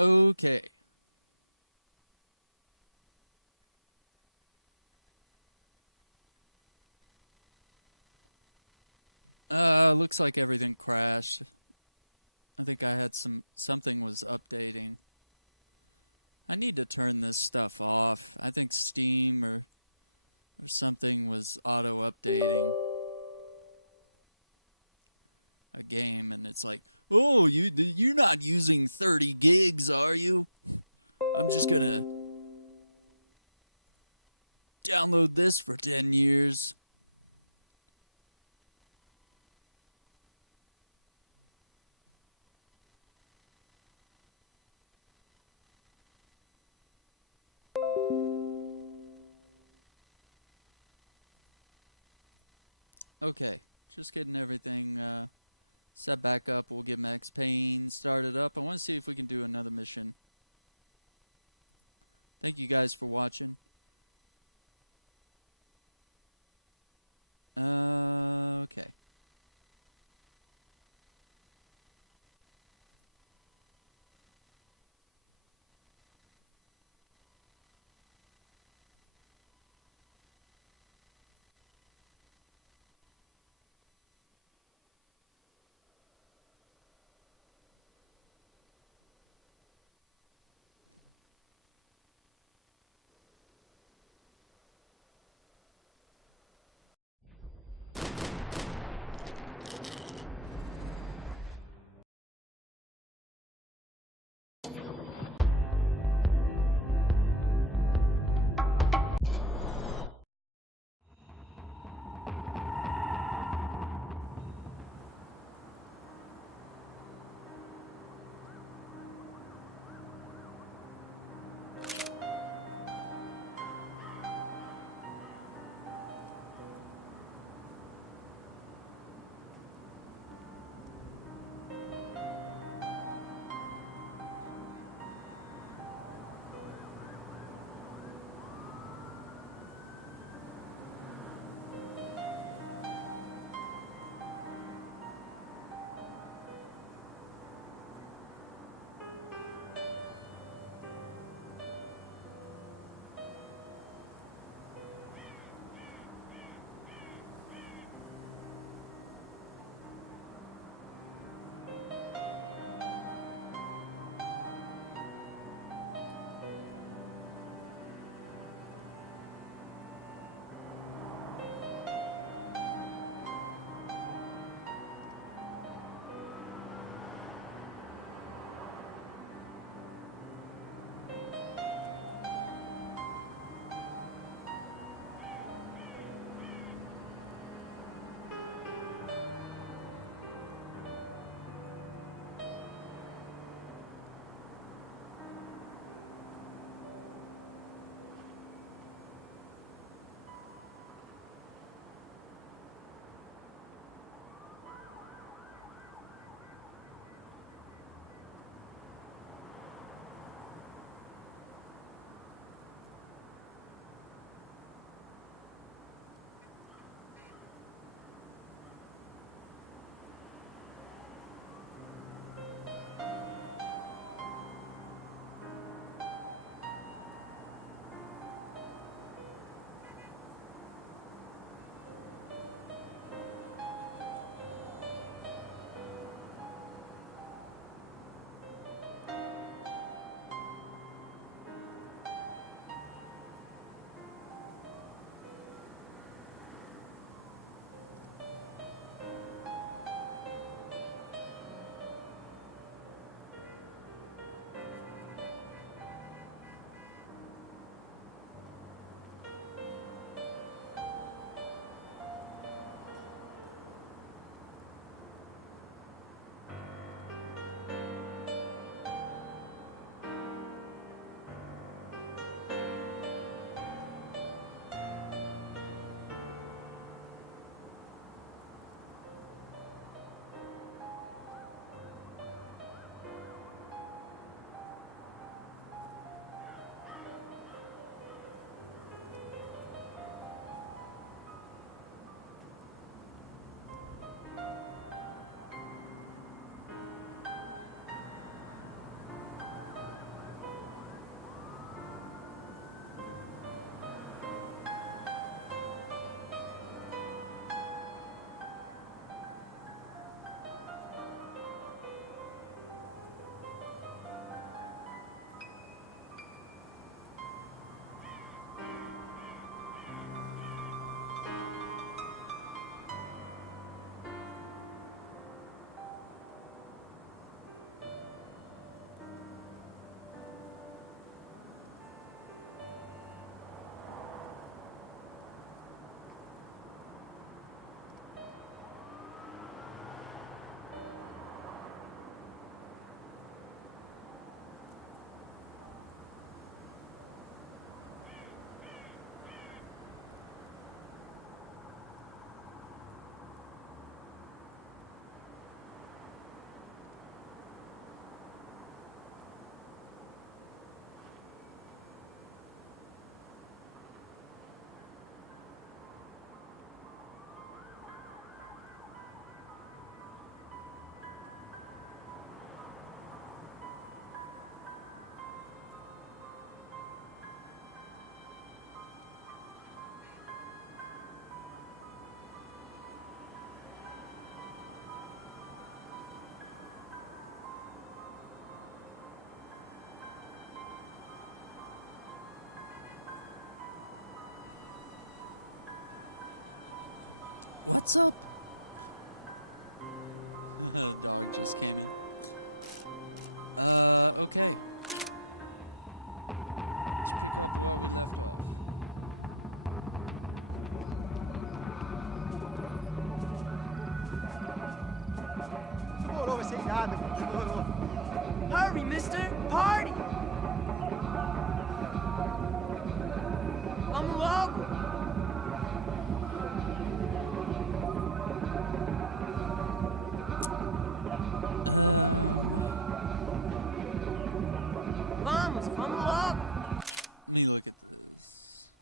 Okay. Looks like everything crashed. I think I had something was updating. I need to turn this stuff off. I think Steam or something was auto updating a game, and it's like, oh, you're not using 30 gigs, are you? I'm just gonna download this for 10 years. Okay, just getting everything set back up. We'll get Max Payne started up. I want to see if we can do another mission. Thank you guys for watching. Okay. What's up? The dog just came in. Okay. Let's pick up where we left off. Demorou, vai ser irado, demorou. Hurry, mister! Party! Vamos logo! Vamos logo! Let me look at this.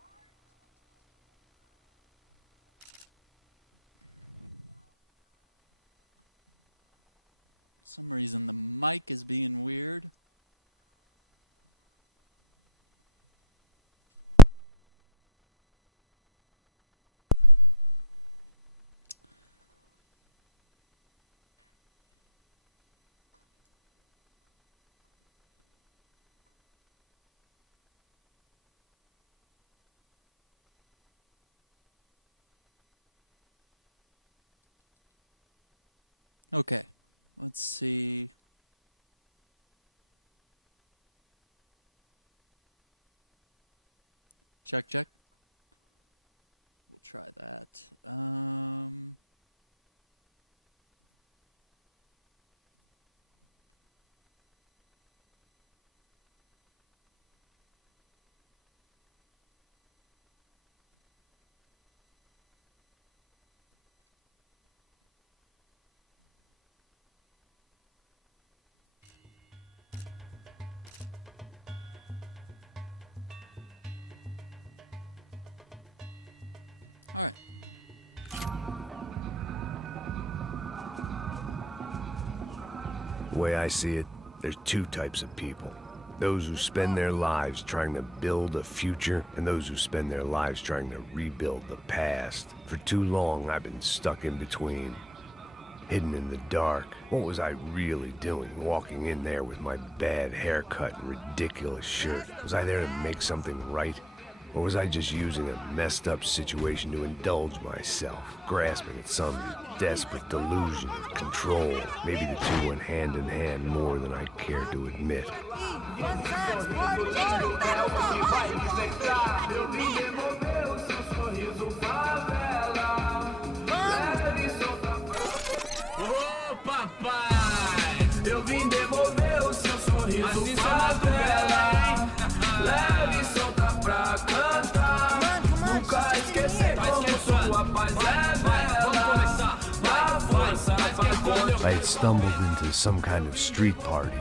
For some reason the mic is being weird. Okay, let's see. Check, check. We'll try that. All right. The way I see it, there's two types of people. Those who spend their lives trying to build a future, and those who spend their lives trying to rebuild the past. For too long, I've been stuck in between. Hidden in the dark. What was I really doing, walking in there with my bad haircut and ridiculous shirt? Was I there to make something right? Or was I just using a messed up situation to indulge myself, grasping at some desperate delusion of control? Maybe the two went hand in hand more than I care to admit. I had stumbled into some kind of street party.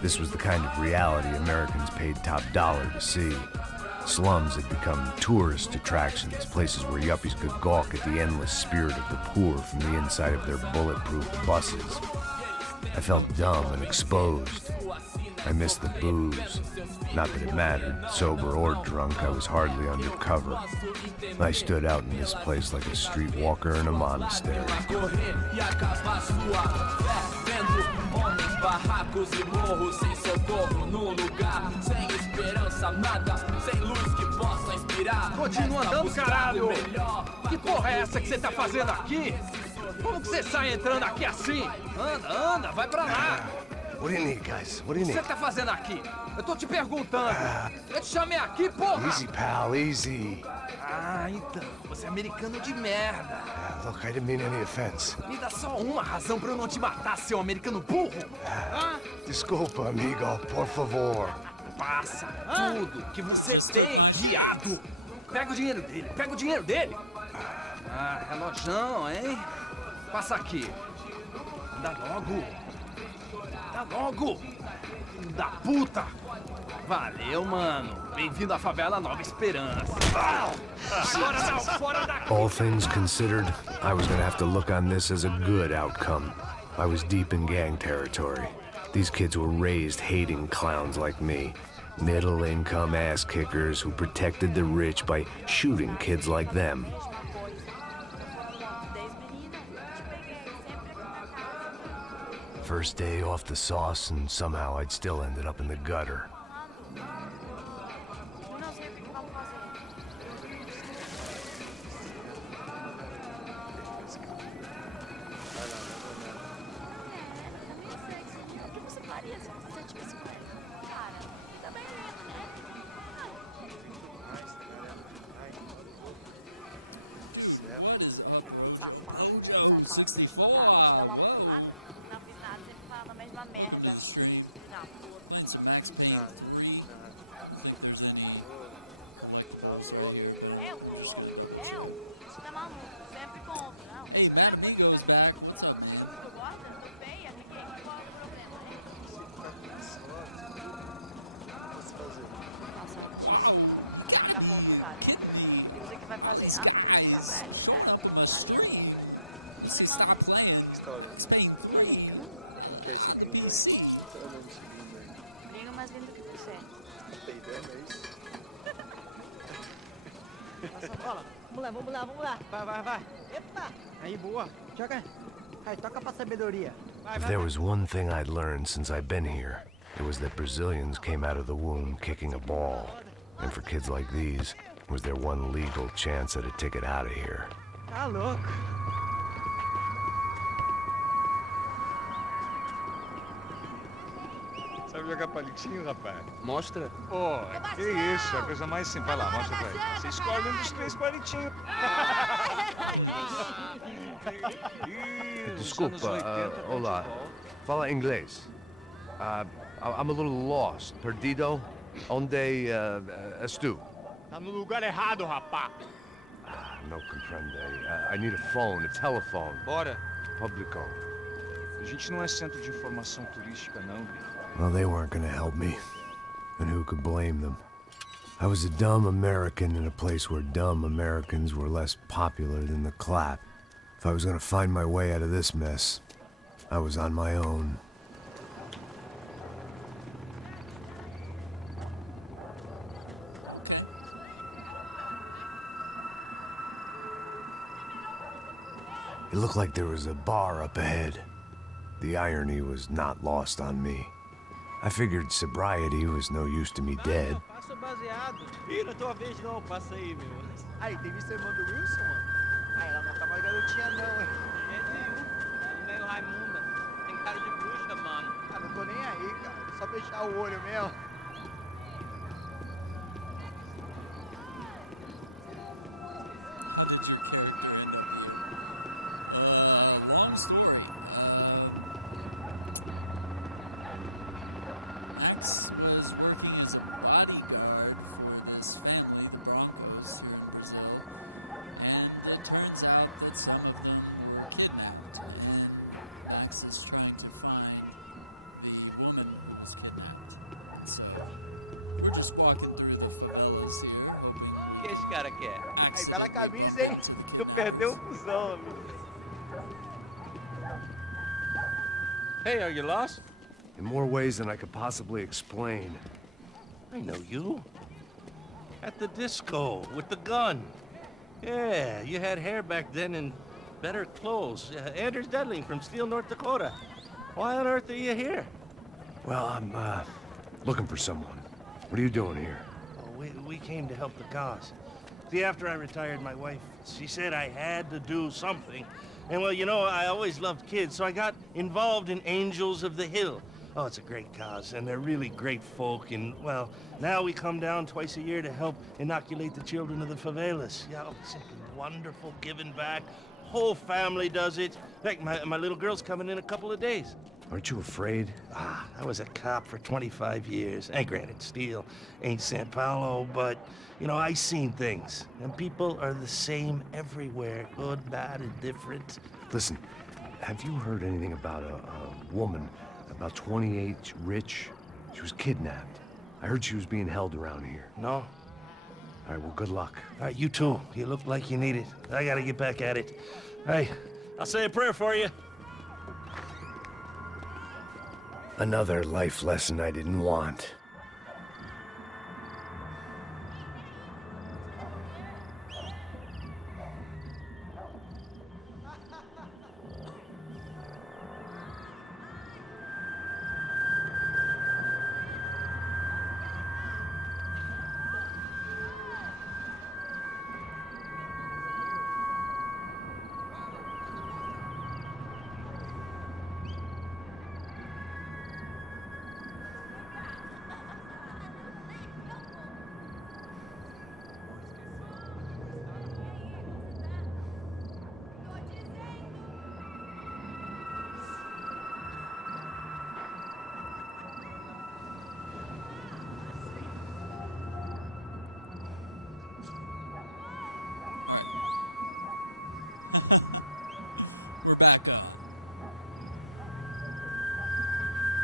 This was the kind of reality Americans paid top dollar to see. Slums had become tourist attractions, places where yuppies could gawk at the endless spirit of the poor from the inside of their bulletproof buses. I felt dumb and exposed. I missed the booze. Not that it mattered, sober or drunk, I was hardly undercover. I stood out in this place like a streetwalker in a monastery. Continua andando, caralho! Que porra é essa que você tá fazendo aqui? Como que você sai entrando aqui assim? Anda, anda, vai pra lá! What do you need, guys? What do you O que need? você tá fazendo aqui? Eu tô te perguntando. Eu te chamei aqui, porra! Easy, pal, easy. Ah, então. Você é americano de merda. Look, I didn't mean any offense. Me dá só uma razão pra eu não te matar, seu americano burro. Desculpa, amigo, por favor. Passa tudo que você You just tem, took my viado. shades. Pega o dinheiro dele, pega o dinheiro dele. Ah, relojão, hein? Passa aqui. Dá logo. Dá logo. Filho da puta. Valeu, mano. Bem-vindo à favela Nova Esperança. Agora não, fora daqui. All things considered, I was gonna have to look on this as a good outcome. I was deep in gang territory. These kids were raised hating clowns like me. Middle-income ass-kickers who protected the rich by shooting kids like them. First day off the sauce, and somehow I'd still ended up in the gutter. Eu não sei o que vamos fazer. Dude, what is up, Rojo? Pojo 64. Whoa. Welcome to the stream. Playing some Max Payne 3. I don't think there's any collectibles right here, but I'm just gonna double check. Hey, Mad Amigo's back. What's up, man? Wow, you gotta be kidding me. All these guys showing up on my stream. Let's see, stop playing Max Payne 3 on the PC. If there was one thing I'd learned since I've been here, it was that Brazilians came out of the womb kicking a ball. And for kids like these, was their one legal chance at a ticket out of here. Sabe jogar palitinho, rapaz? Mostra. Pô, que isso, é a coisa mais simples. Vai lá, mostra pra ele. Você escolhe um dos 3 palitinhos. Desculpa, olá. Fala inglês. I'm a little lost. Perdido? Onde és tu? Tá no lugar errado, rapá. No comprende. I need a phone, a telephone. Bora. Publico. A gente não é centro de informação turística, não. Well, they weren't gonna help me. And who could blame them? I was a dumb American in a place where dumb Americans were less popular than the clap. If I was gonna find my way out of this mess, I was on my own. Okay. It looked like there was a bar up ahead. The irony was not lost on me. I figured sobriety was no use to me dead. Passa baseado. Ih, não é tua vez não, passa aí, meu. Aí, tem visto a irmã do Wilson, mano? Aí, ela não tá mais garotinha não. Meio Raimunda. Tem cara de bruxa, mano. Ah, não tô nem aí, cara. Só fechar o olho mesmo. How did your character end up here? Long story. Max was working as a bodyguard for this family, the Broncos, here in Brazil. And it turns out that some of them were kidnapped. And Max is trying to find the woman who was kidnapped. And so we're just walking through the favelas here, hoping we can accidentally bump into the kidnappers. Hey, are you lost? In more ways than I could possibly explain. I know you. At the disco, with the gun. Yeah, you had hair back then and better clothes. Anders Dedling from Steele, North Dakota. Why on earth are you here? Well, I'm, looking for someone. What are you doing here? Oh, we came to help the cause. See, after I retired, my wife, she said I had to do something. And well, you know, I always loved kids, so I got involved in Angels of the Hill. Oh, it's a great cause, and they're really great folk, and, well, now we come down twice a year to help inoculate the children of the favelas. Yeah, oh, simply wonderful, giving back. Whole family does it. In fact, my little girl's coming in a couple of days. Aren't you afraid? I was a cop for 25 years. And granted, Steele ain't San Paulo, but, you know, I seen things. And people are the same everywhere, good, bad, and different. Listen, have you heard anything about a woman, about 28, rich? She was kidnapped. I heard she was being held around here. No? All right, well, good luck. All right, you too. You look like you need it. I gotta get back at it. Hey, I'll say a prayer for you. Another life lesson I didn't want. All right. We're back on.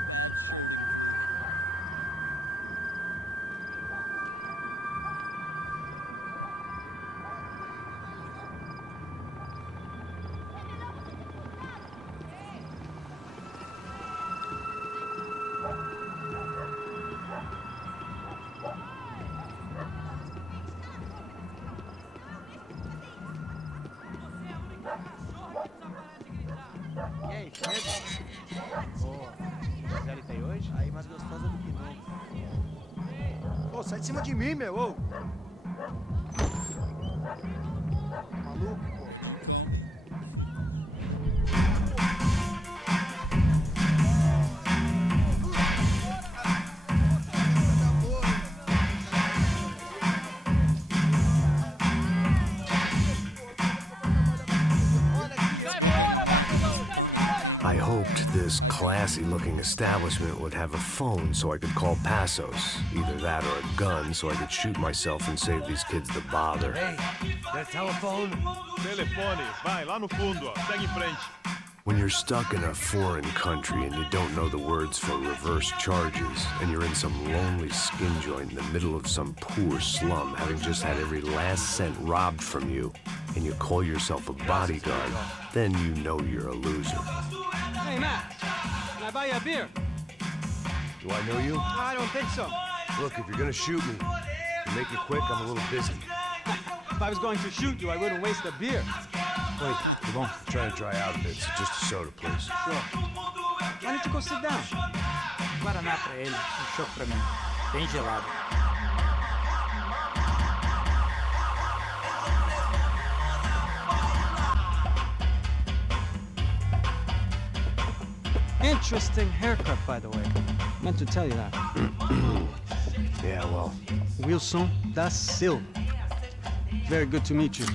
Bad shirt included. E aí, chega? Boa. Gisele tem hoje? Aí, mais gostosa do que nunca. Ô, sai de cima de mim, meu, ô! Maluco? What'd you call me? It's a good thing I'm rocking this permanent hangover. I hoped this I'd be- classy-looking establishment would have a phone so I could call Passos. Either that or a gun so I could shoot myself and save these kids the bother. Hey, that telephone? Telefone, vai lá no fundo, ó. Segue em frente. When you're stuck in a foreign country and you don't know the words for reverse charges, and you're in some lonely skin joint in the middle of some poor slum, having just had every last cent robbed from you, and you call yourself a bodyguard, then you know you're a loser. Hey, Matt. Can I buy you a beer? Do I know you? I don't think so. Look, if you're gonna shoot me, make it quick, I'm a little busy. If I was going to shoot you, I wouldn't waste a beer. Wait, come on. I'm trying to dry out a bit, so just a soda, please. Sure. Why don't you go sit down? Guaraná pra ele, choco pra mim. Bem gelado. Interesting haircut, by the way. Meant to tell you that. Yeah, well, Wilson da Silva. Very good to meet you.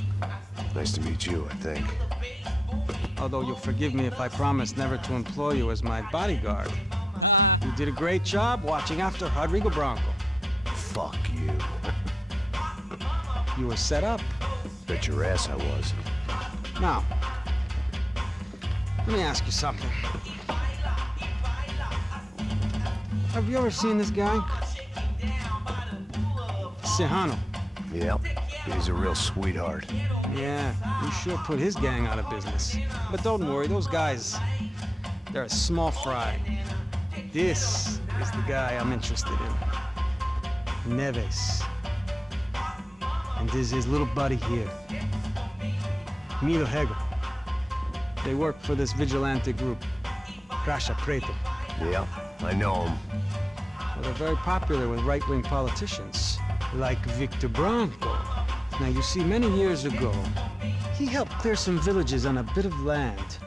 nice to meet you, I think. Although you'll forgive me if I promise never to employ you as my bodyguard. Ha! You did a great job watching after Rodrigo Bronco. Fuck you. You were set up. Bet your ass I was. Now, let me ask you something. Have you ever seen this guy? Serrano. Yep, he's a real sweetheart. Yeah, he sure put his gang out of business. But don't worry, those guys, they're a small fry. This is the guy I'm interested in. Neves. And this is his little buddy here. Milo Hegel. They work for this vigilante group, Crasha Preto. Yep, I know him. Well, they're very popular with right-wing politicians, like Victor Bronco. Now, you see, many years ago, he helped clear some villages on a bit of land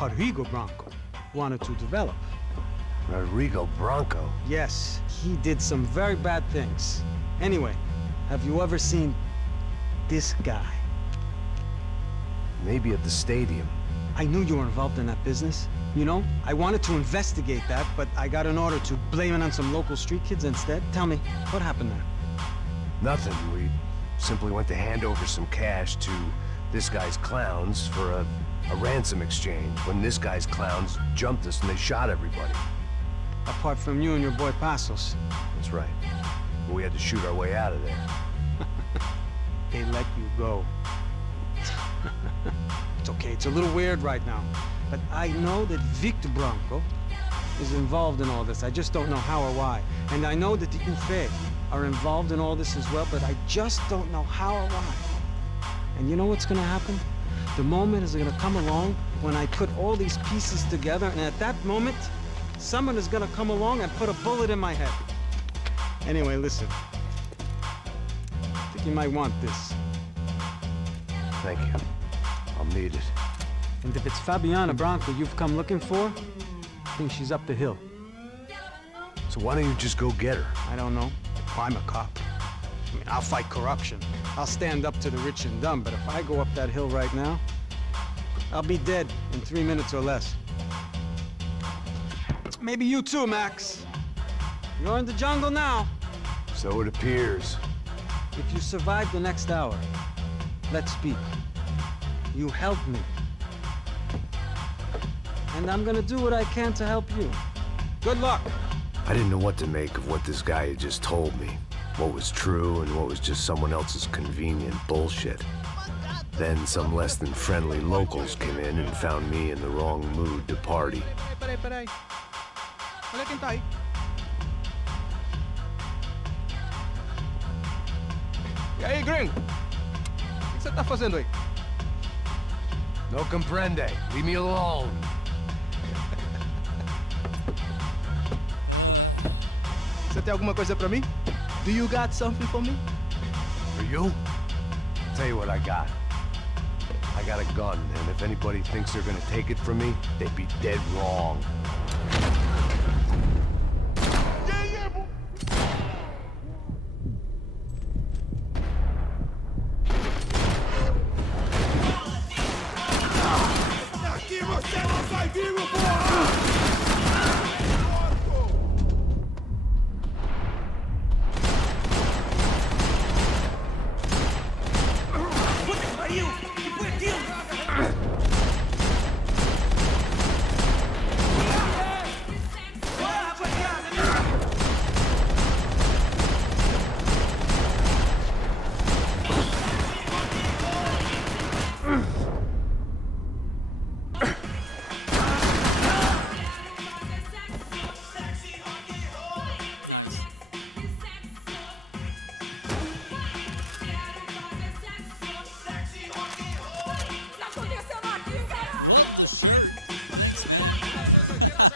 Rodrigo Bronco wanted to develop. Rodrigo Bronco? Yes, he did some very bad things. Anyway, have you ever seen this guy? Maybe at the stadium. I knew you were involved in that business. You know, I wanted to investigate that, but I got an order to blame it on some local street kids instead. Tell me, what happened there? Nothing. We simply went to hand over some cash to this guy's clowns for a ransom exchange when this guy's clowns jumped us and they shot everybody. Apart from you and your boy Passos. That's right. But we had to shoot our way out of there. They let you go. It's okay, it's a little weird right now. But I know that Victor Bronco is involved in all this. I just don't know how or why. And I know that the UFE are involved in all this as well, but I just don't know how or why. And you know what's gonna happen? The moment is gonna come along when I put all these pieces together, and at that moment, someone is gonna come along and put a bullet in my head. Anyway, listen. I think you might want this. Thank you. I'll need it. And if it's Fabiana Bronco you've come looking for, I think she's up the hill. So why don't you just go get her? I don't know. I'm a cop. I mean, I'll fight corruption. I'll stand up to the rich and dumb, but if I go up that hill right now, I'll be dead in 3 minutes or less. Maybe you too, Max. You're in the jungle now. So it appears. If you survive the next hour, Let's speak. You helped me. And I'm gonna do what I can to help you. Good luck! I didn't know what to make of what this guy had just told me. What was true and what was just someone else's convenient bullshit. Then some less than friendly locals came in and found me in the wrong mood to party. Peraí. Olha quem tá aí. E aí, gringo? O que você tá fazendo aí? No comprende. Leave me alone. Você tem alguma coisa pra mim? Do you got something for me? For you? Tell you what I got. I got a gun, and if anybody thinks they're gonna take it from me, they'd be dead wrong. Nice. Love the shirt. Thanks, man. I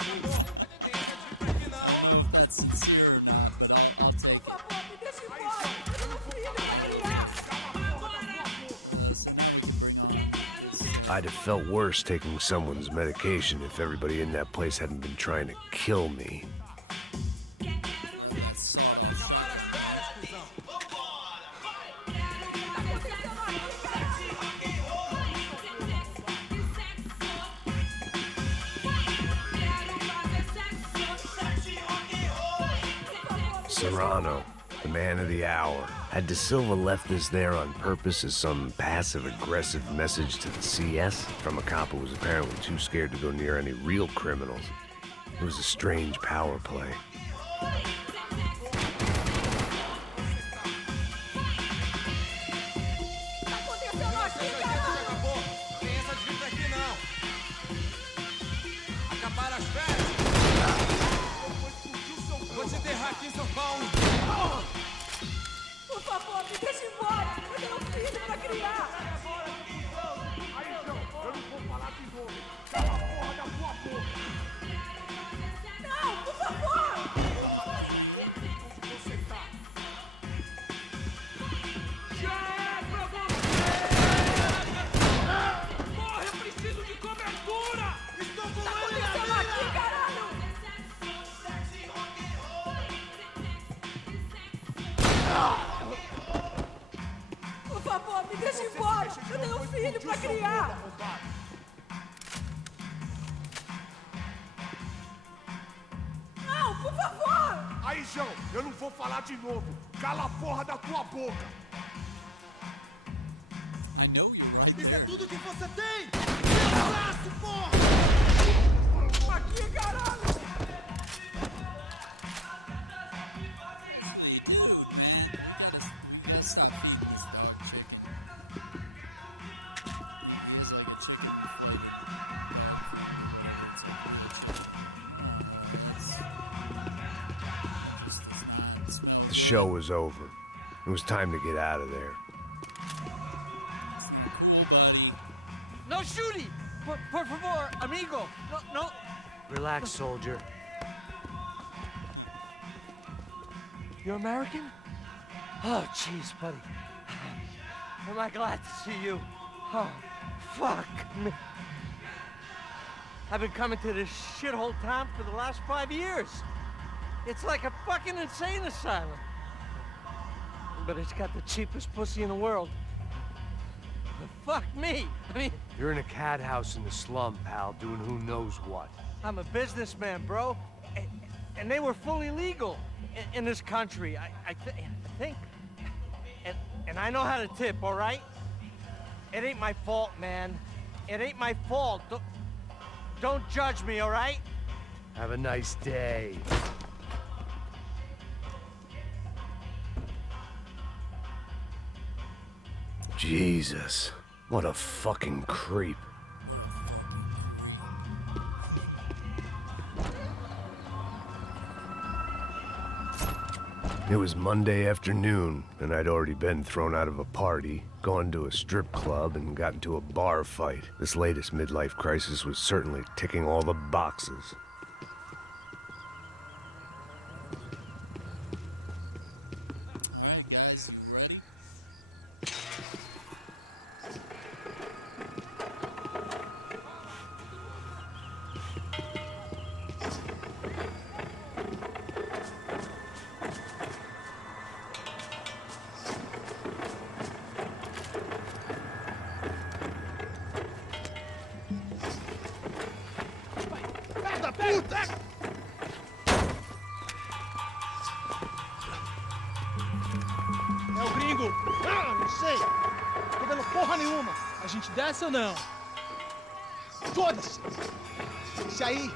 don't know if that's sincere or not, but I'll take it. I will take it. So now we can bring on this. I'd have felt worse taking someone's medication if everybody in that place hadn't been trying to kill me. Grab that sawed-off shotgun here. Serrano, the man of the hour. Had De Silva left this there on purpose as some passive-aggressive message to the CS from a cop who was apparently too scared to go near any real criminals? It was a strange power play. Deixa embora! Eu tenho filho pra criar! Aí, João, eu não vou falar de novo. Não, por favor! One of three. Já é pra você! Morre, eu preciso de cobertura! Estou com Tá acontecendo aqui, caralho! Por favor, me deixa embora! Eu tenho filho pra criar! Não, por favor! Aí, João, eu não vou falar de novo. Cala a porra da tua boca. I know you're right there, dude. Aqui, caralho! Presley, dude, man, we gotta stop feeding this dog chicken. He has like a chicken flavored dog food or whatever. It's like real chicken. That just does not smell The good. show was over. It was time to get out of there. It's not cool, buddy. No shooting! Por favor, amigo! No. Relax, soldier. You're American? Oh, jeez, buddy. Am I glad to see you? Oh, fuck me. I've been coming to this shithole town for the last 5 years. It's like a fucking insane asylum. But it's got the cheapest pussy in the world. Fuck me. I mean, You're in a cat house in the slum, pal, doing who knows what. I'm a businessman, bro. And they were fully legal in this country, I think. And I know how to tip, all right? It ain't my fault, man. It ain't my fault. Don't judge me, all right? Have a nice day. Jesus, what a fucking creep. What a fucking creep. It was Monday afternoon, and I'd already been thrown out of a party, gone to a strip club, and got into a bar fight. This latest midlife crisis was certainly ticking all the boxes. All right, guys, you ready? É o gringo! Ah, não sei! Tô vendo porra nenhuma! A gente desce ou não? Foda-se! Isso aí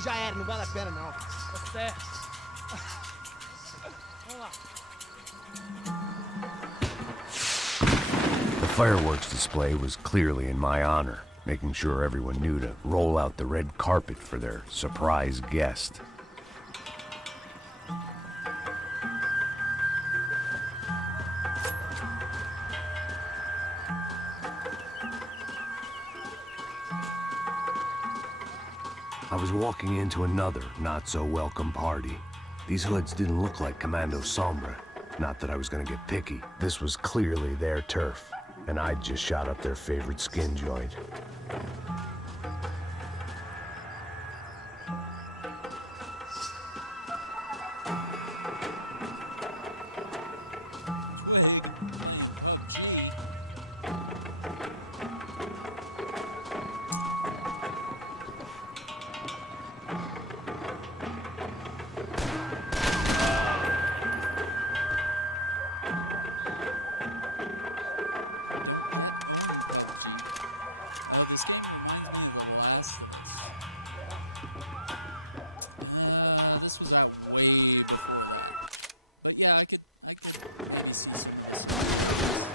já era, não vale a pena não. Tô pé. Vamos lá. The fireworks display was clearly in my honor, making sure everyone knew to roll out the red carpet for their surprise guest. I was walking into another not-so-welcome party. These hoods didn't look like Commando Sombra. Not that I was gonna get picky. This was clearly their turf, and I'd just shot up their favorite skin joint. Twig playing PUBG. Don't yet own PUBG. This game reminds me of The Last of Us. This was out way before that. But yeah, I could maybe see some of the similarities.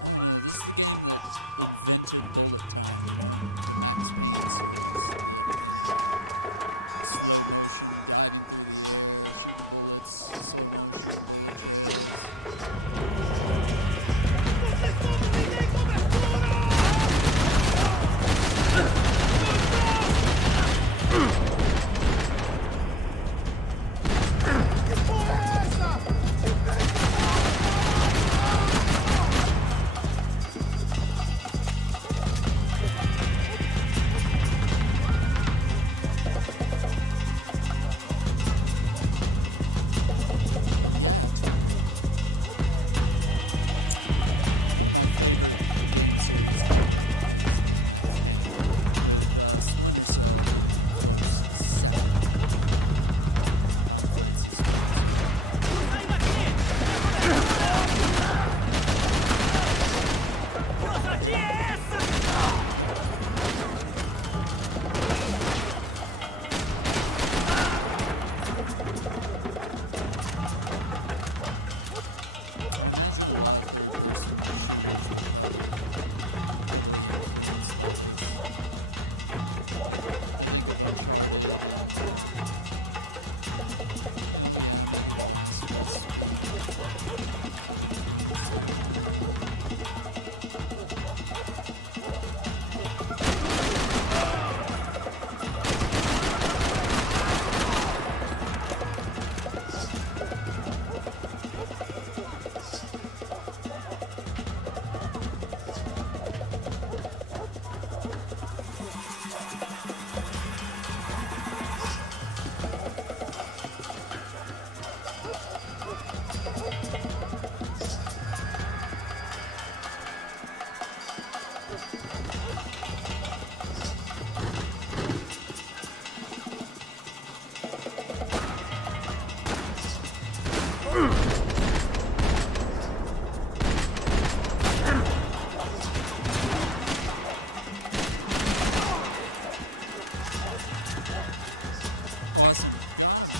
I don't know, this is the game that invented bullet time, you know? The Max Payne series did anyway. Slow motion, diving through the air, shooting bullets, slow motion, bullet trails. Yeah, totally. One of my favorite game series ever is Max Payne, with Splinter Cell being a close second. Tom Clancy's Splinter Cell. Did I get him? Nope. I imagine a lot of third-person shooters were probably heavily influenced by this. Like, I think of Uncharted and, yeah, maybe The Last of Us being some influence here. Awesome. Got him.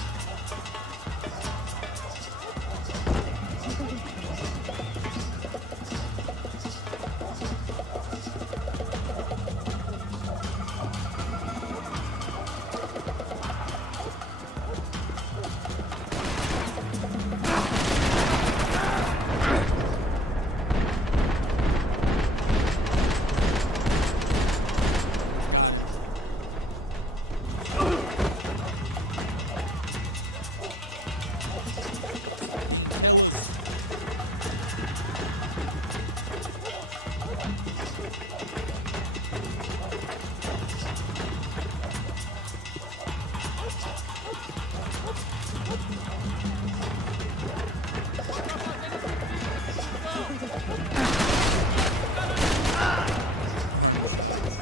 Got him. Painkillers. Arm shots.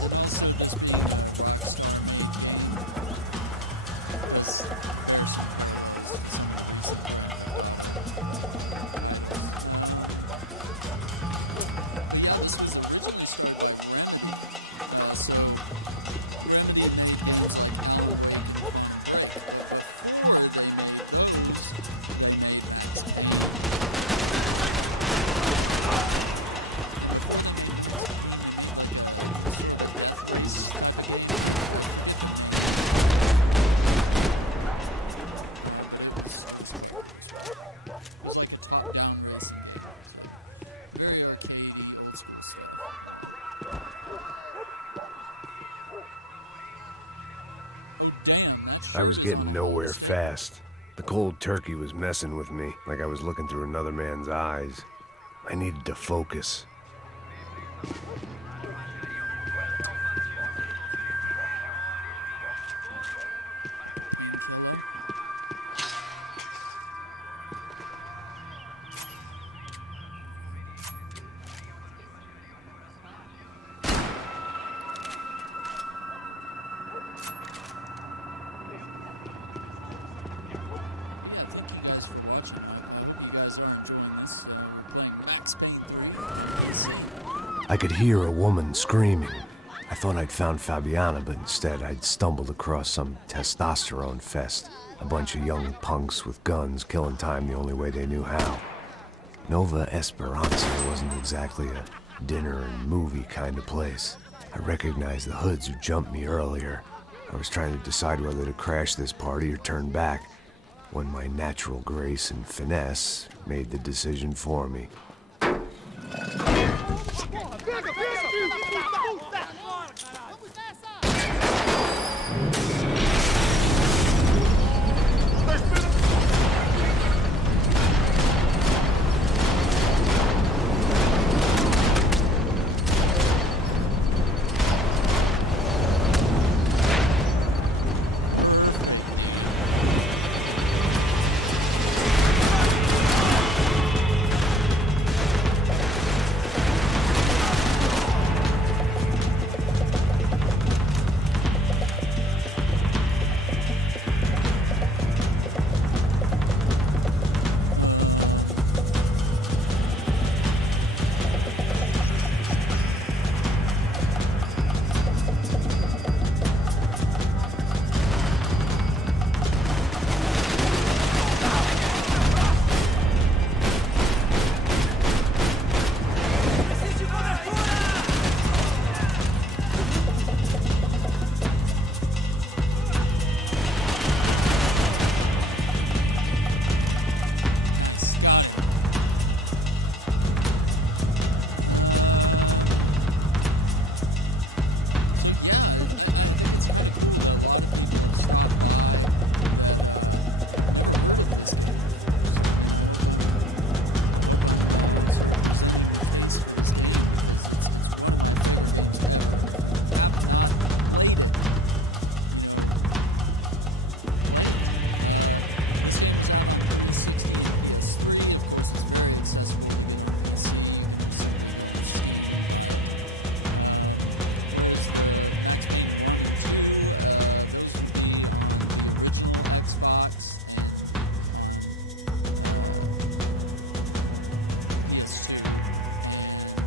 And also this being a Rockstar made game does bear some parallels to some of the recent Grand Theft Auto titles. But yeah, this was originally started by Remedy. So Remedy made games like Alan Wake and Quantum Break, but before they made those, they made Max Payne. And before they made Max Payne, they made like a sort of a death race type of game. I forget the name, but it was quite good as well. It was like a top-down racing game, so very arcadey, old school stuff. Oh damn, that shirt is on a hell of a statement. Fast. The cold turkey was messing with me, like I was looking through another man's eyes. I needed to focus. Painkiller. But yeah, thank you guys for watching. I hope you guys are enjoying this. We're playing Max Payne 3 on PC. I could hear a woman screaming. I thought I'd found Fabiana, but instead I'd stumbled across some testosterone fest. A bunch of young punks with guns killing time the only way they knew how. Nova Esperanza wasn't exactly a dinner and movie kind of place. I recognized the hoods who jumped me earlier. I was trying to decide whether to crash this party or turn back, when my natural grace and finesse made the decision for me. Perfect, dude. Got him. So yeah, I think it's kind of cool that a lot of people have stopped by that have never heard of this game before. So I mean, I hope I'm sort of presenting the case for this game, because it's one of my favorite games ever. And if you have not played it, you know, play it. This game was out on 360 and PS3. Of course, it's very accessible to get on PC. You can just simply go on Steam and buy it. Whereas the Max Payne 1 and 2, those would be on the original Xbox and on PS2. And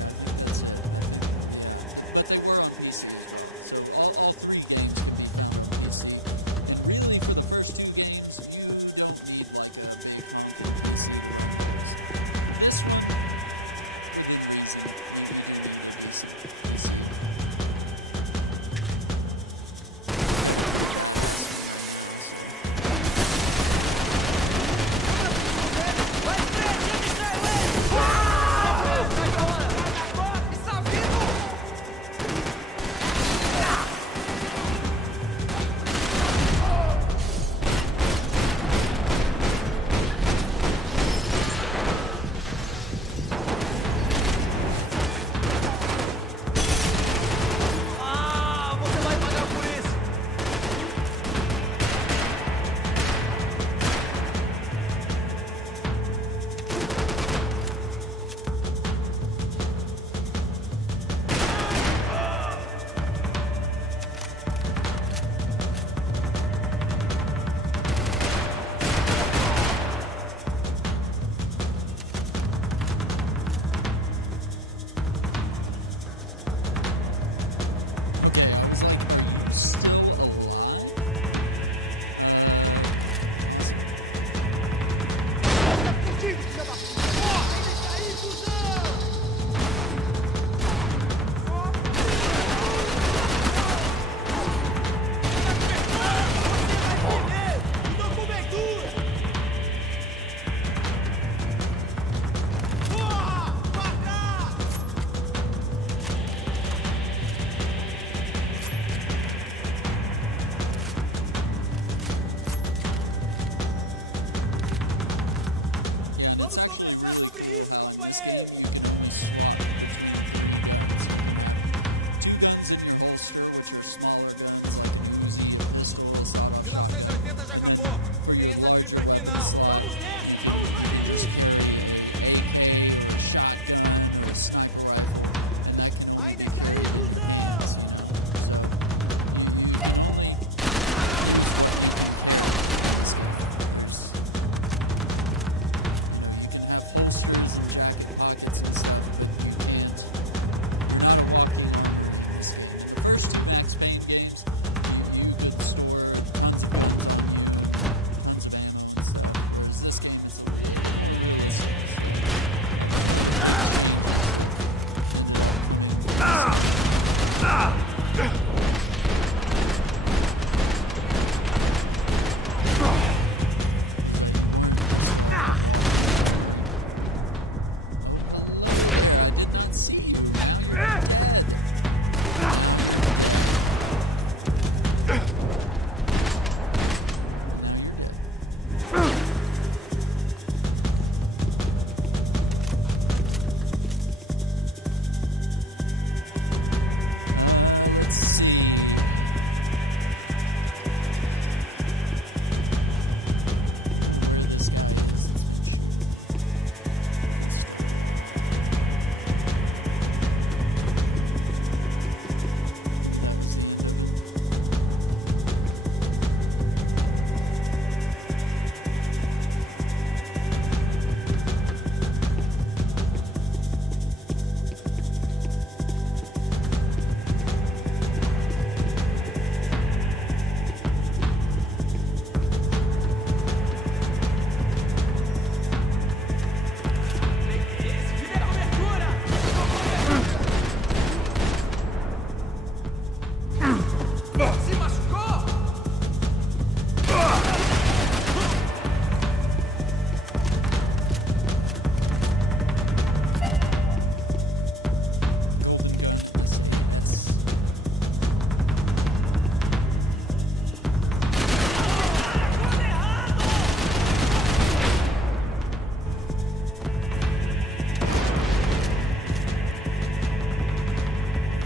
Yeah, I think that's it. I think, yeah. But they were on PC as well. So all 3 games can be found on PC. And really, for the first 2 games, you don't need like a big honking PC to run those. This one, within reason, you do need a decent PC. I've got a pretty badass one right now, so... Okay, I was like, are you still alive? Awesome. Yeah, and it's actually really cool how in this game you can only swap between 3 guns. You can have 2 guns in your holster, which are smaller guns like an Uzi, a pistol, a sawed-off shotgun, and then for your larger weapon slot, you can just carry a AK or a shotgun or a sniper rifle, and that can only be carried in your hands, you know. So you can only use what you can carry in this game. There's you can have holsters and jacket pockets and stuff, but you're not a walking armory in this game. In the first 2 Max Payne games, you could store tons of guns on you and tons of ammo and stuff, whereas this game, it's a little more realistic. So that was one of the big changes that ended up coming in this game. That you weren't just a walking armory. Oh, hello there. I did not see you. Now you're dead. Now you're dead. Now you're dead. Let's see. Where this guy is that's been shooting me. He's still alive. Maybe that was the end of him. Golden Gun SAS.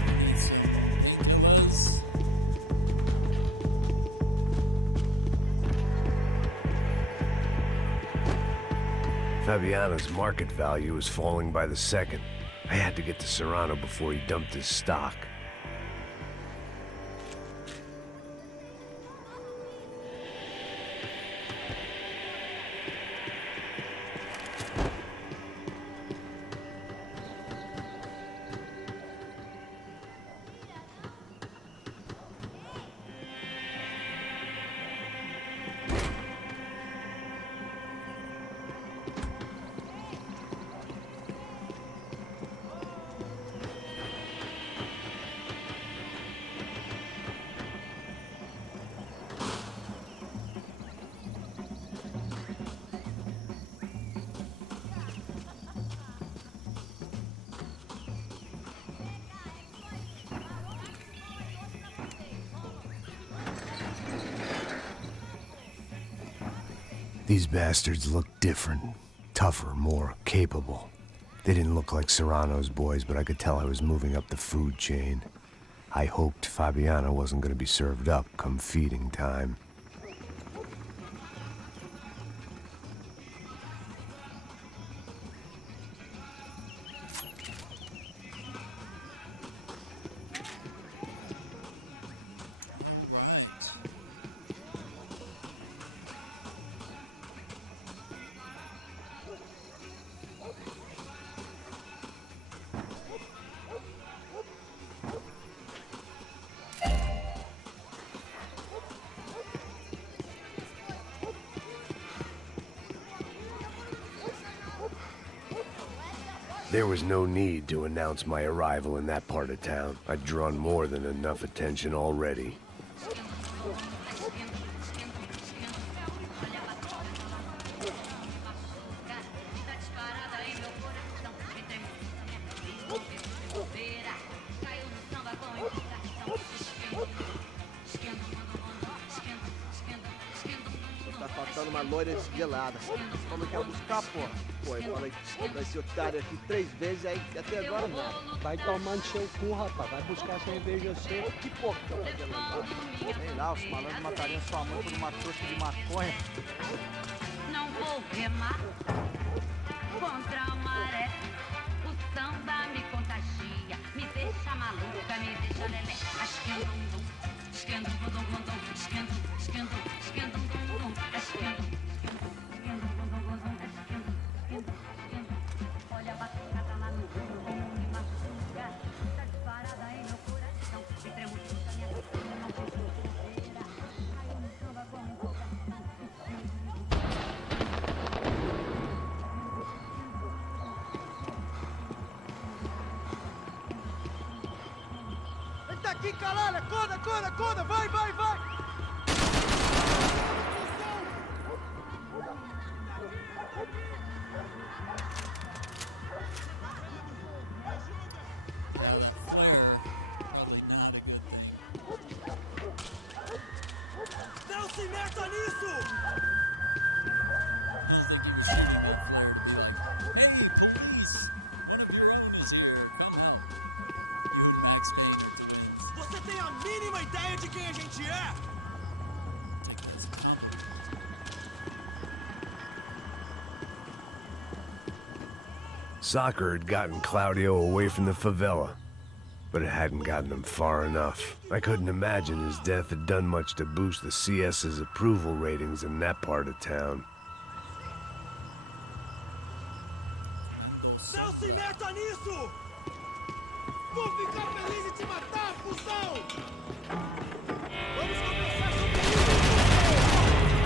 We need some painkillers. Fabiano's market value is falling by the second. I had to get to Serrano before he dumped his stock. These bastards looked different, tougher, more capable. They didn't look like Serrano's boys, but I could tell I was moving up the food chain. I hoped Fabiana wasn't going to be served up come feeding time. All right. There was no need to announce my arrival in that part of town. I'd drawn more than enough attention already. Esse otário aqui 3 vezes aí, até agora não. Vai tomando seu cu, rapaz. Que porra que eu vou fazer lá? Sei lá, os malandros matariam sua mãe por uma trouxa de maconha. Não vou remar contra a maré. O samba me contagia, me deixa maluca, me deixa lelé. Esquendum, esquendum, esquendum, esquendum, esquendum, esquendum. Olha a batucada lá no fundo, como me machuca. Tá disparada em meu coração. Me tremo toda minha vida, não consigo bobeira. Caiu no samba como um coração. Ele tá aqui, caralho! Acorda, acorda, acorda! Vai, vai, vai! Yeah, that flare, probably not a good thing. Não se meta nisso! I don't think he was shooting that flare to be like, hey, police, one of your own is here, come help. You and Max Payne are twins. Mínima ideia de quem a gente é! Take that as a compliment. Soccer had gotten Claudio away from the favela, but it hadn't gotten him far enough. I couldn't imagine his death had done much to boost the CS's approval ratings in that part of town. Comando Não se Sombra. meta nisso! Vou ficar feliz em te matar, fusão! Vamos conversar sobre isso!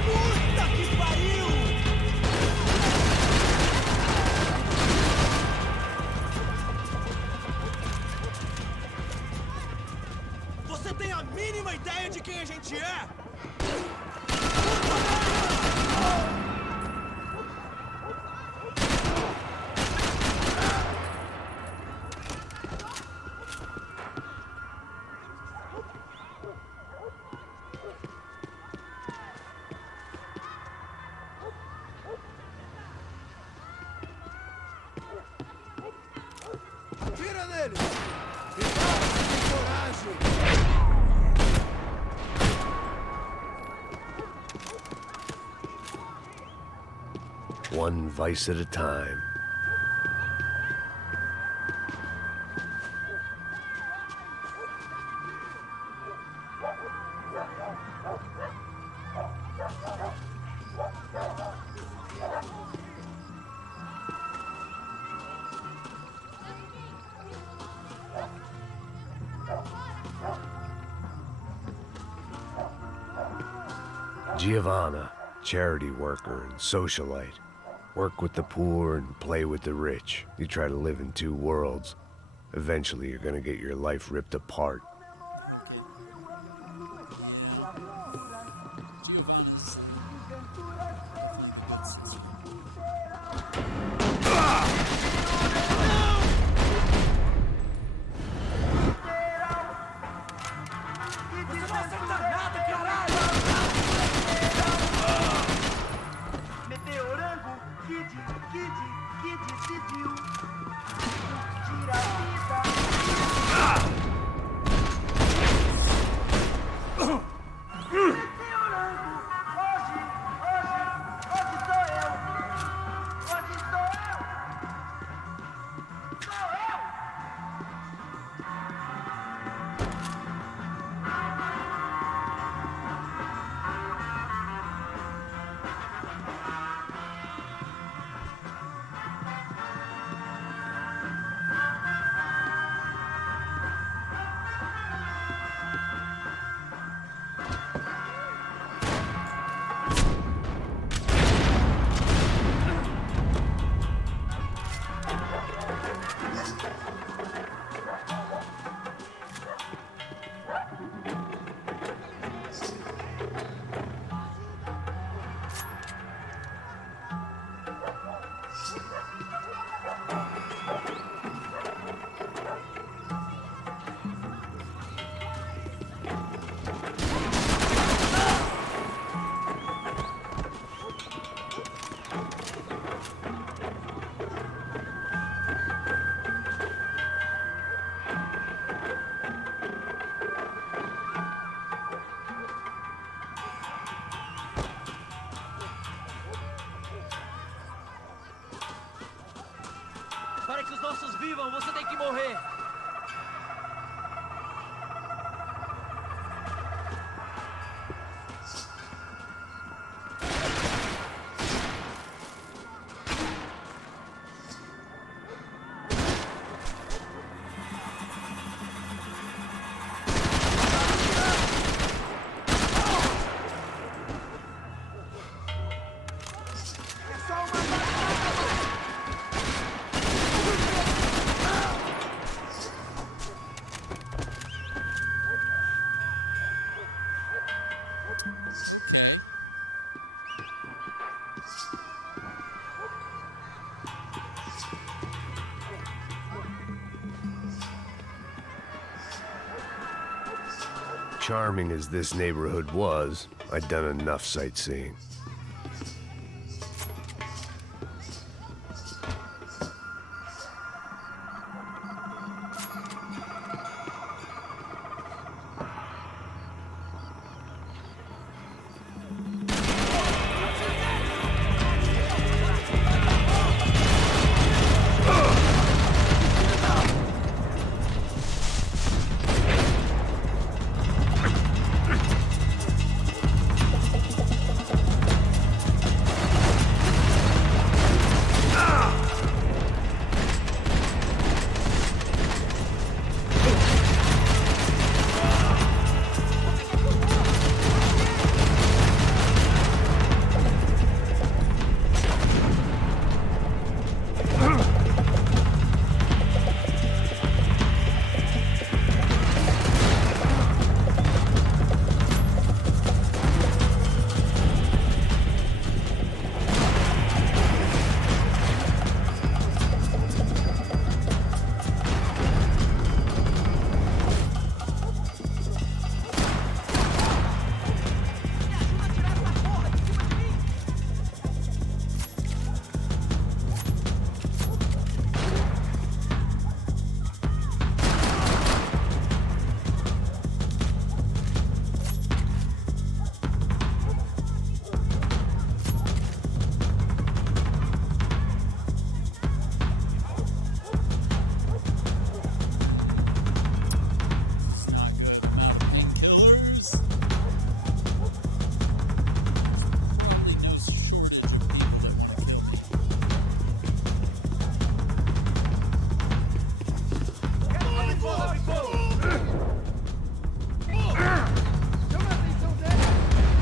Puta que pariu! Você tem a mínima ideia de quem a gente é? Atira nele! One vice at a time. Giovanna, charity worker and socialite. Work with the poor and play with the rich. You try to live in two worlds. Eventually, you're gonna get your life ripped apart. Okay. Yeah. Giovanna's definitely the good sister. Okay. Charming as this neighborhood was, I'd done enough sightseeing. Not good. I'm out of painkillers. There's probably no shortage of people that want to kill me.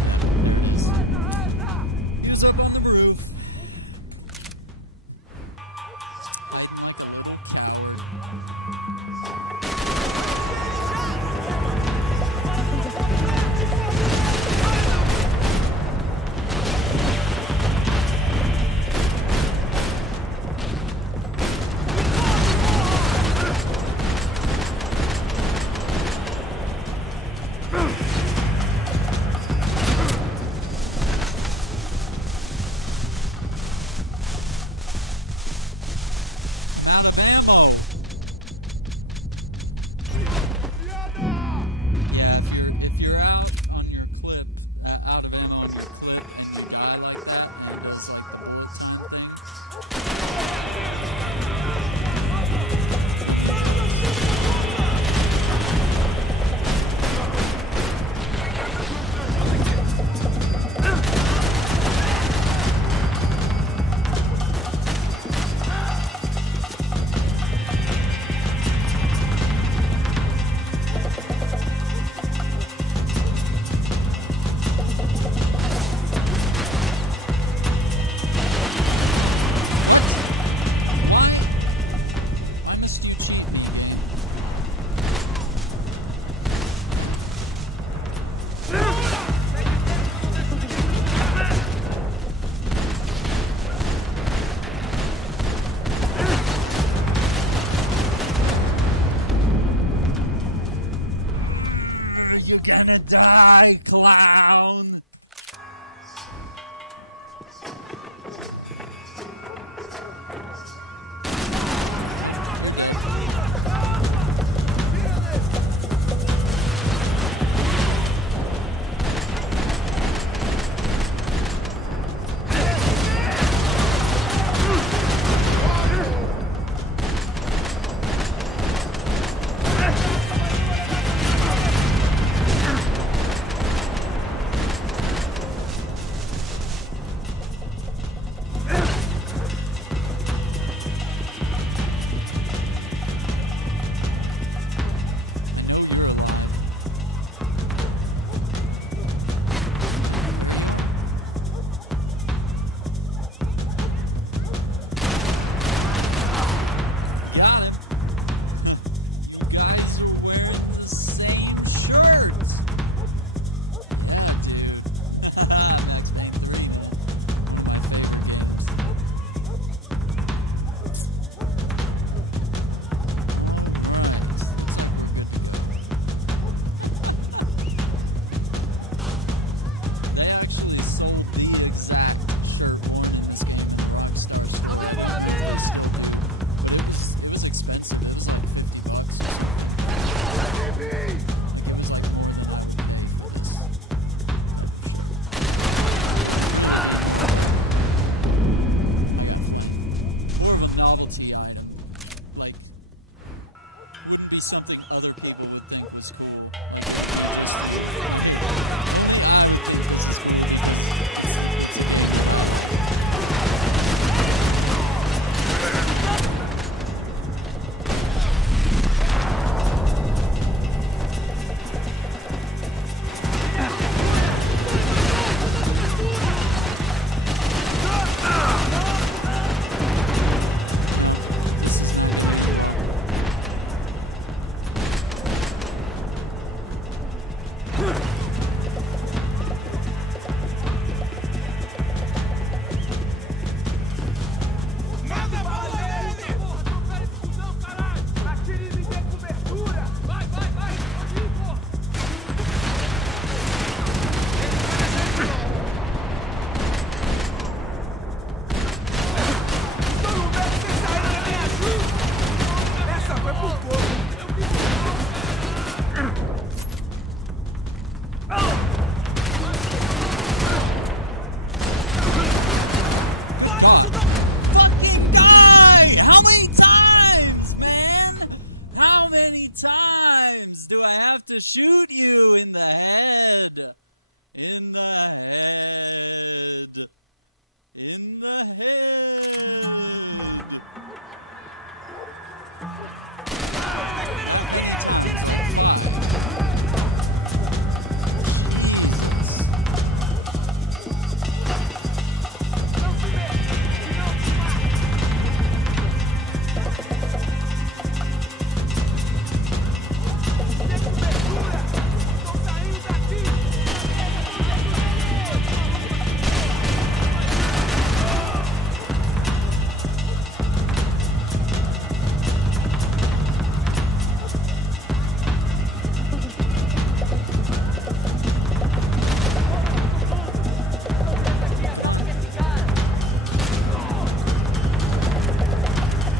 Yep, there it is. He was up on the roof, hiding like a little coward. I'm out of ammo. Yeah, if you're out on your clip, out of ammo on your clip, and you die like that, and it does like the bullet time thing, then you lost. What? Why? Why must you cheat me, game? You're gonna die, clown! Nope, you're dead. I know you're alive. There you are. Got him. You guys are wearing the same shirt. Yeah, dude. Max Payne 3, man. One of my favorite games. All right. Looks like we're good to go. They actually sold the exact shirt worn in this game in the Rockstar store. I don't know if they still do, but it was expensive. It was like $50 or something. Like it was like more than I would pay for this type of shirt. It would really be more of a, I got flamed, more of a novelty item. Like, wouldn't be something other people would think was cool. Like it would be just you. Like, only I would think this is cool because it's a game that I like. No, this is not gonna end well. Good God. Fucking die! How many times, man? How many times do I have to shoot you in the head? In the head. In the head. That many times, like 5. Jesus.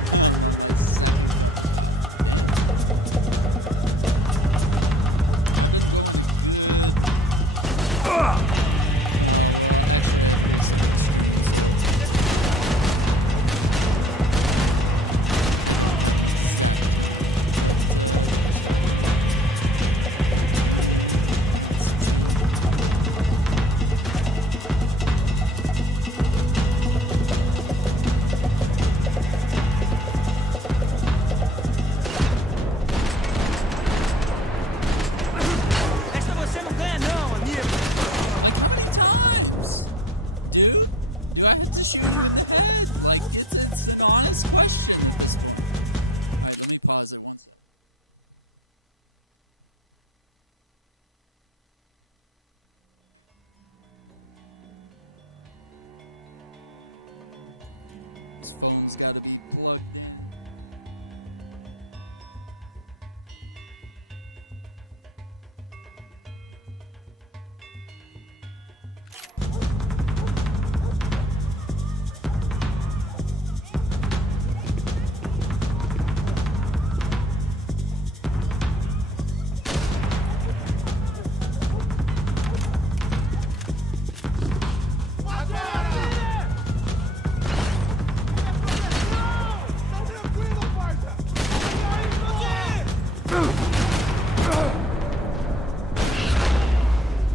I'm on my second cup of coffee. Damn. I've been going a good... Oh, well, actually I had to reset my stream, so... I don't have an exact time, but, now it's 2. Like, how many times? Dude? Do I have to shoot you in the head? Like, it's an honest question at this point. Alright, let me pause it 1 sec. This phone's gotta be plugged in.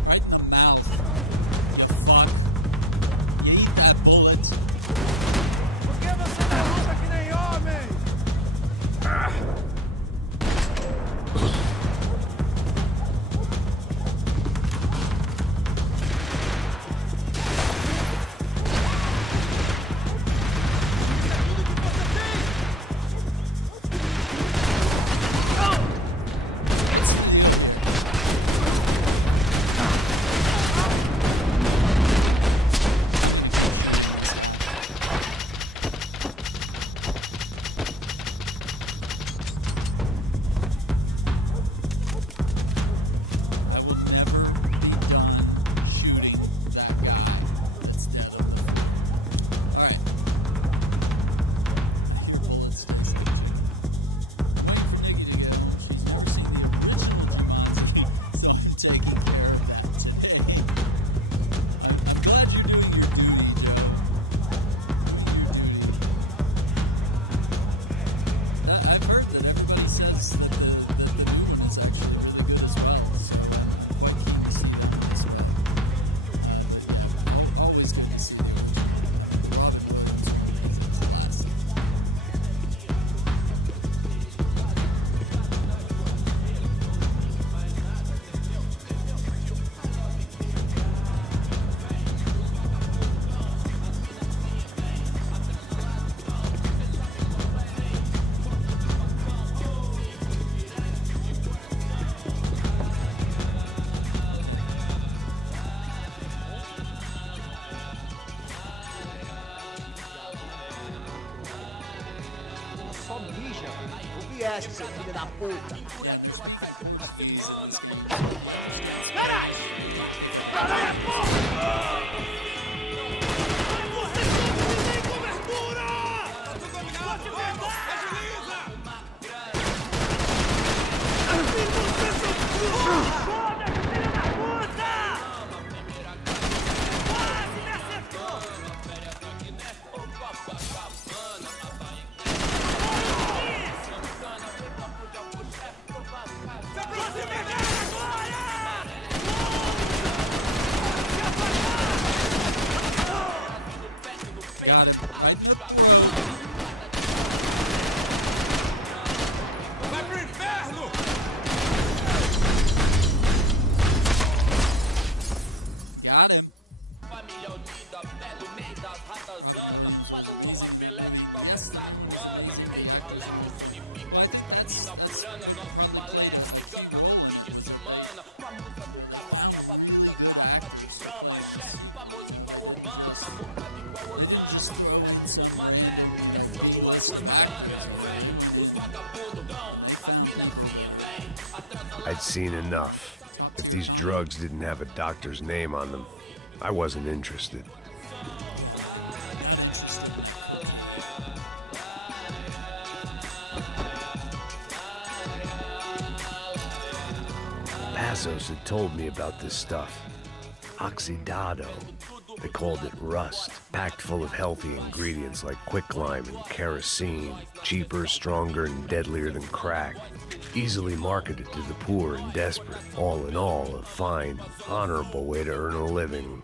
Right in the mouth, you fuck. You eat that bullet. What's the deal here? I'm gonna keep shooting this guy. I will never be done shooting that guy that's dead on the floor. Alright. I hear bullets taste like chicken. I'm waiting for Nikki to get home. She's never seen the original Jumanji, so I'm taking care of that today. I'm glad you're doing your duty, Joe. Doing your duty. I've heard that everybody says that the new one is actually really good as well, so I'm quite keen to see that one as well. But yeah, always good to see the original. I mean, the Robin Williams one is a classic. Yeah, and they're speaking Portuguese in this game, so if you understand Spanish, yeah, you'll pick up a couple of words here. Got him right in the throat. Got him. Robin Williams was amazing in that movie, and yes, the new one is amazing. The actors were on point. Well, I think that's what probably played a key role in it, was that they found really good actors to play in this sequel. They didn't just throw in some random, B list of actors. They went in and they found people that are. I'd seen enough. Top tier these comedy. Drugs didn't have a doctor's name on them, I wasn't interested. Yeah, man, not interested in that cocaine. Passos had told me about this stuff. Oxidado. They called it rust, packed full of healthy ingredients like quicklime and kerosene, cheaper, stronger, and deadlier than crack. Easily marketed to the poor and desperate. All in all, a fine, honorable way to earn a living.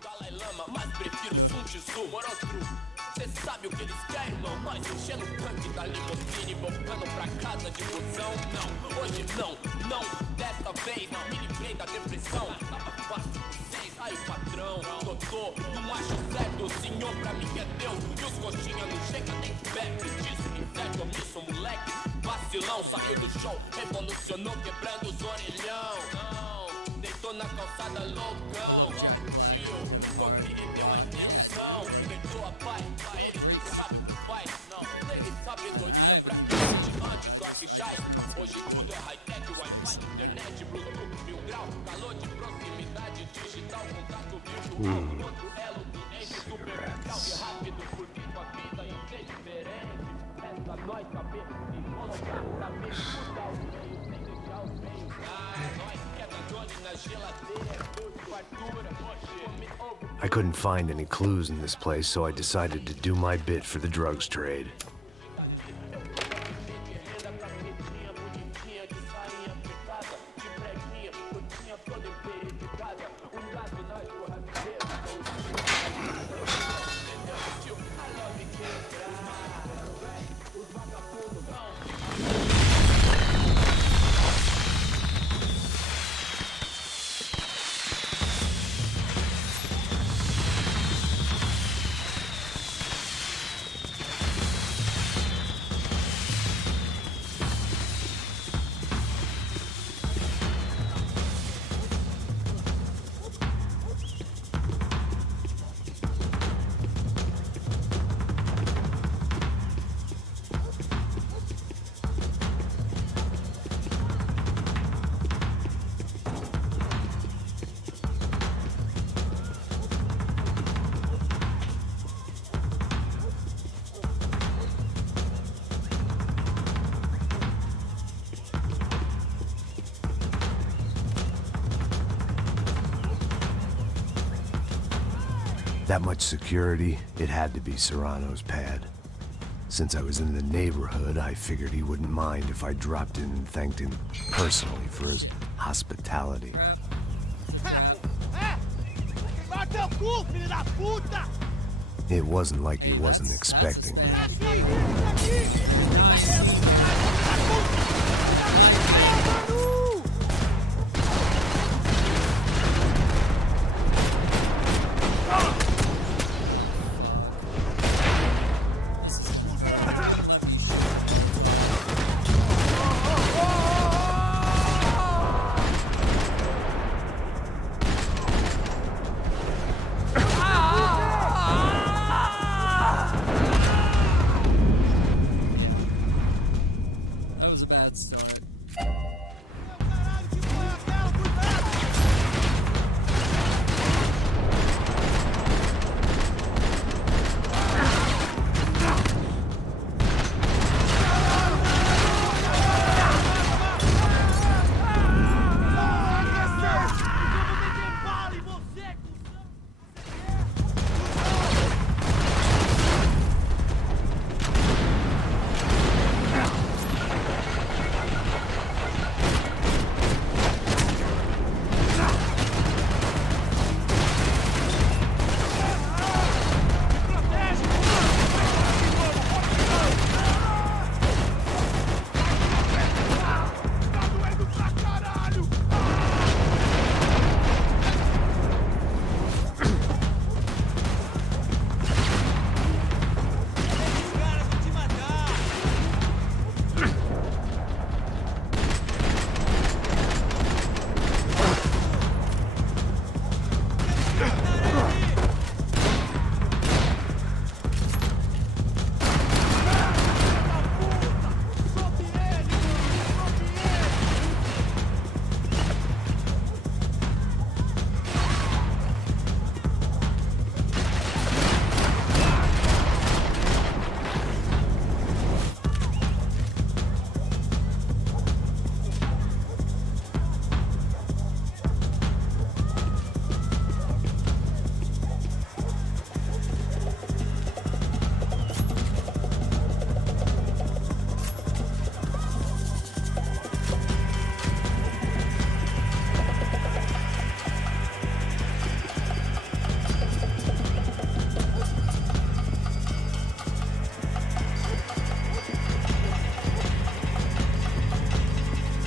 Wait, I already did that. Okay. I love Jack Black and Kevin Hart and The Rock. Yeah, dude, like all great people that they picked. And I haven't even seen it yet. I just know it's going to be good, just based on that. Cigarettes. I couldn't find any clues in this place, so I decided to do my bit for the drugs trade. that much security, it had to be Serrano's pad. Since I was in the neighborhood, I figured he wouldn't mind if I dropped in and thanked him personally for his hospitality. Trap. It's a trap. It wasn't like Hey, he wasn't that's expecting a Spanish word. Not very nice either. Don't like it. Oh, fuck. This is gonna hurt. It wouldn't let me shoot the Molotov. Yeah. That was a bad start.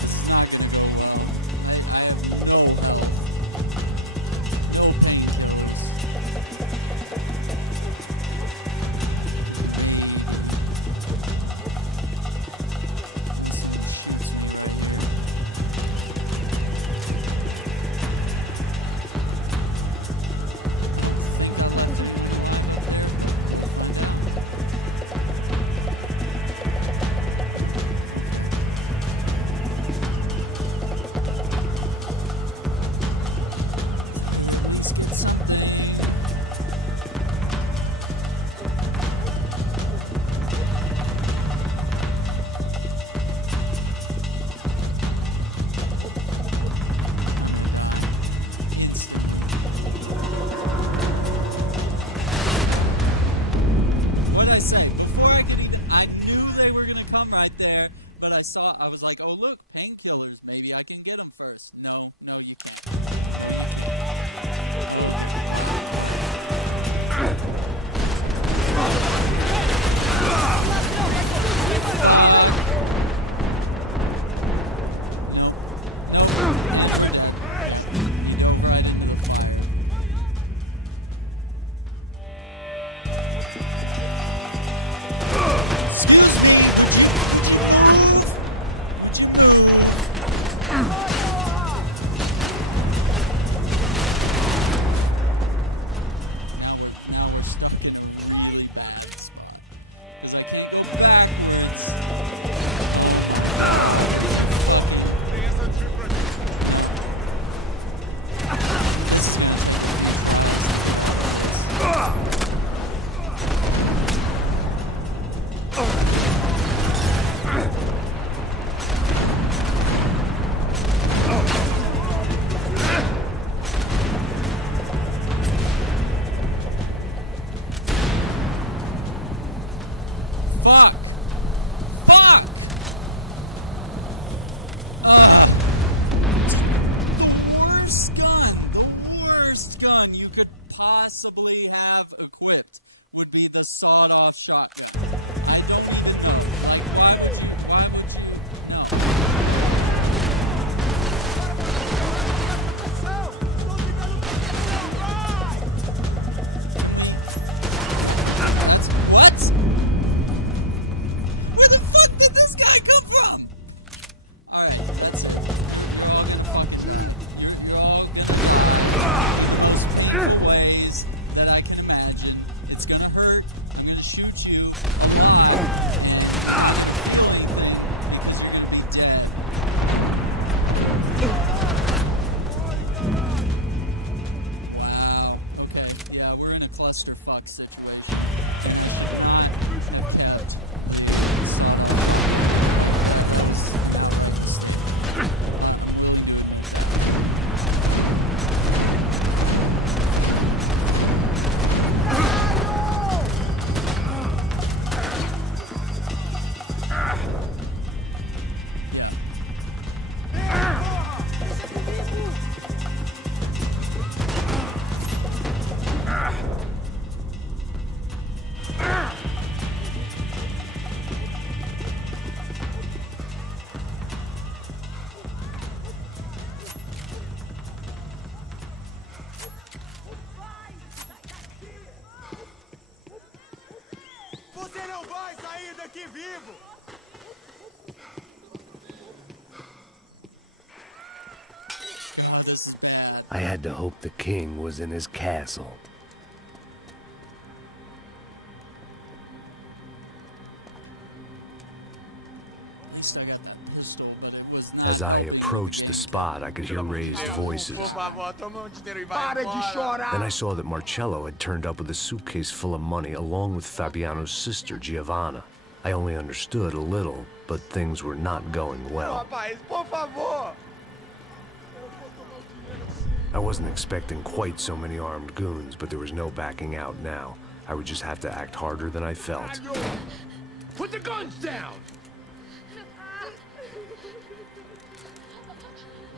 This is not gonna go well. I have no health. No painkillers. Just maybe. Unless someone shoots me right here. I don't think I left anyone alive up there, but we'll find out. At least get something. I'm gonna die instantly. What'd I say? Before I could even, I knew they were gonna come right there, but I was like, oh look, painkillers, maybe I can get them first. No, you can't. No, you can't. Okay, wow, alright. Fuck. Nope. And we're dead. Yep. You dove right into the fire. Excuse me, would you move? Would you move? Now we're stuck in a really bad spot because I can't go backwards. Oh my god, are you fucking... No. This is gonna take a few tries to get out of this. Fuck! Fuck! The worst gun you could possibly have equipped would be the sawed-off shotgun. I don't even know. Like, why would you, no. Can we, yeah, okay. That's, what? Where the fuck did this guy come from? Alright, that's it. You're all gonna fucking die. You're all gonna die in the most painful ways that I can imagine. It's gonna hurt. I'm gonna shoot you a lot, and you're not gonna feel anything because you're gonna be dead. Wow. Okay. Yeah, we're in a clusterfuck situation, and I should not have kept the sawed-off shotgun. Like, that was an outright mistake. I'm willing to admit that. Yeah. Você não vai sair daqui vivo! God, this is bad. I had to hope the king was in his castle. At least I got that pistol, but it was not As I helping with the approached game. the spot, I could hear raised voices. Shotgun. Then I saw that Marcello had turned up with a suitcase full of money along with Fabiano's sister, Giovanna. I only understood a little, but things were not going well. I wasn't expecting quite so many armed goons, but there was no backing out now. I would just have to act harder than I felt. Put the guns down!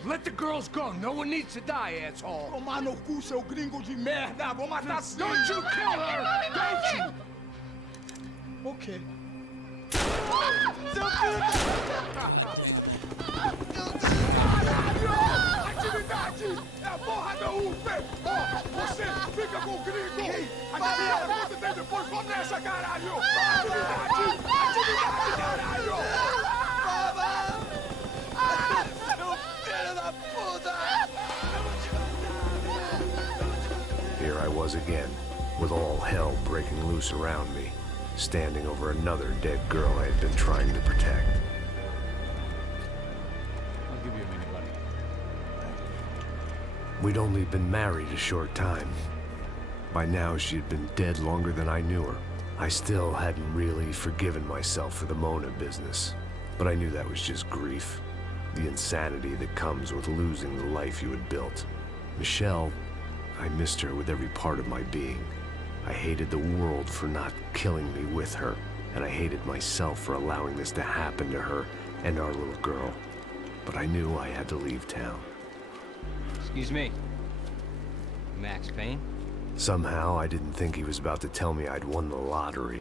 Let the girls go. No one needs to die, asshole. Tomar no cu, seu gringo de merda! Vou matar sim! Don't you kill her! Don't you? Ok. God damn it. Fabio. Atividade é a porra da UP! Ó, você fica com o gringo! Atividade, conta dele depois, vamos nessa, caralho! Atividade! Atividade, caralho! Baba! Seu filho da puta! Here I was again, with all hell breaking loose around me, standing over another dead girl I had been trying to protect. We'd only been married a short time. By now, she'd been dead longer than I knew her. I still hadn't really forgiven myself for the Mona business, but I knew that was just grief. The insanity that comes with losing the life you had built. Michelle, I missed her with every part of my being. I hated the world for not killing me with her, and I hated myself for allowing this to happen to her and our little girl. But I knew I had to leave town. Excuse me. Max Payne? Somehow, I didn't think he was about to tell me I'd won the lottery.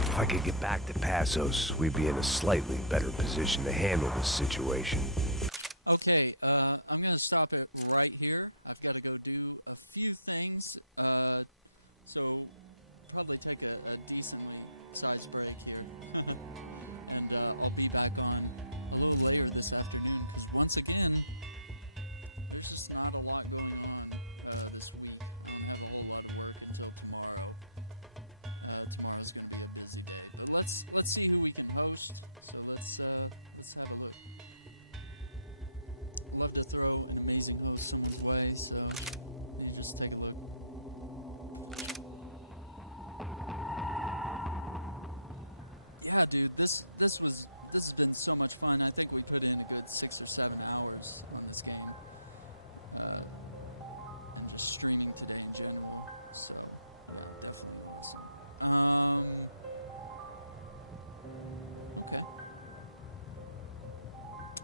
If I could get back to Passos, we'd be in a slightly better position to handle this situation. Okay, I'm going to stop it right here. I've got to go do a few things, so probably take a decently sized break here. And I'll be back on a little later this afternoon, because once again, there's just not a lot going on this week. I don't have a whole lot of work until tomorrow. Tomorrow's going to be a busy day, but let's see who we can host. So let's have a look. Love to throw an amazing host someone's way, so you just take a look. Yeah, dude, this has been so much fun. I think we put in a good 6 or 7 hours on this game, and just streaming today in general. So yeah, definitely awesome. Okay.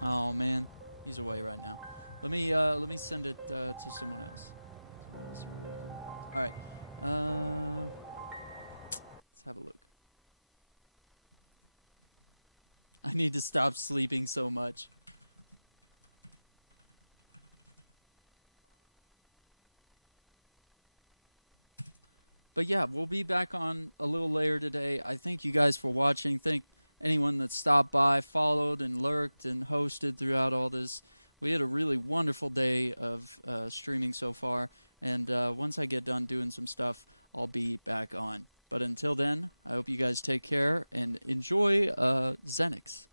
Oh man, he's away right now. Let me send it to someone else. Someone else really cool. All right. Let's have a look. I need to stop sleeping so much. But yeah, we'll be back on a little later today. I thank you guys for watching. Thank anyone that stopped by, followed, and lurked, and hosted throughout all this. We had a really wonderful day of streaming so far. And once I get done doing some stuff, I'll be back on. But until then, I hope you guys take care and enjoy Xenix.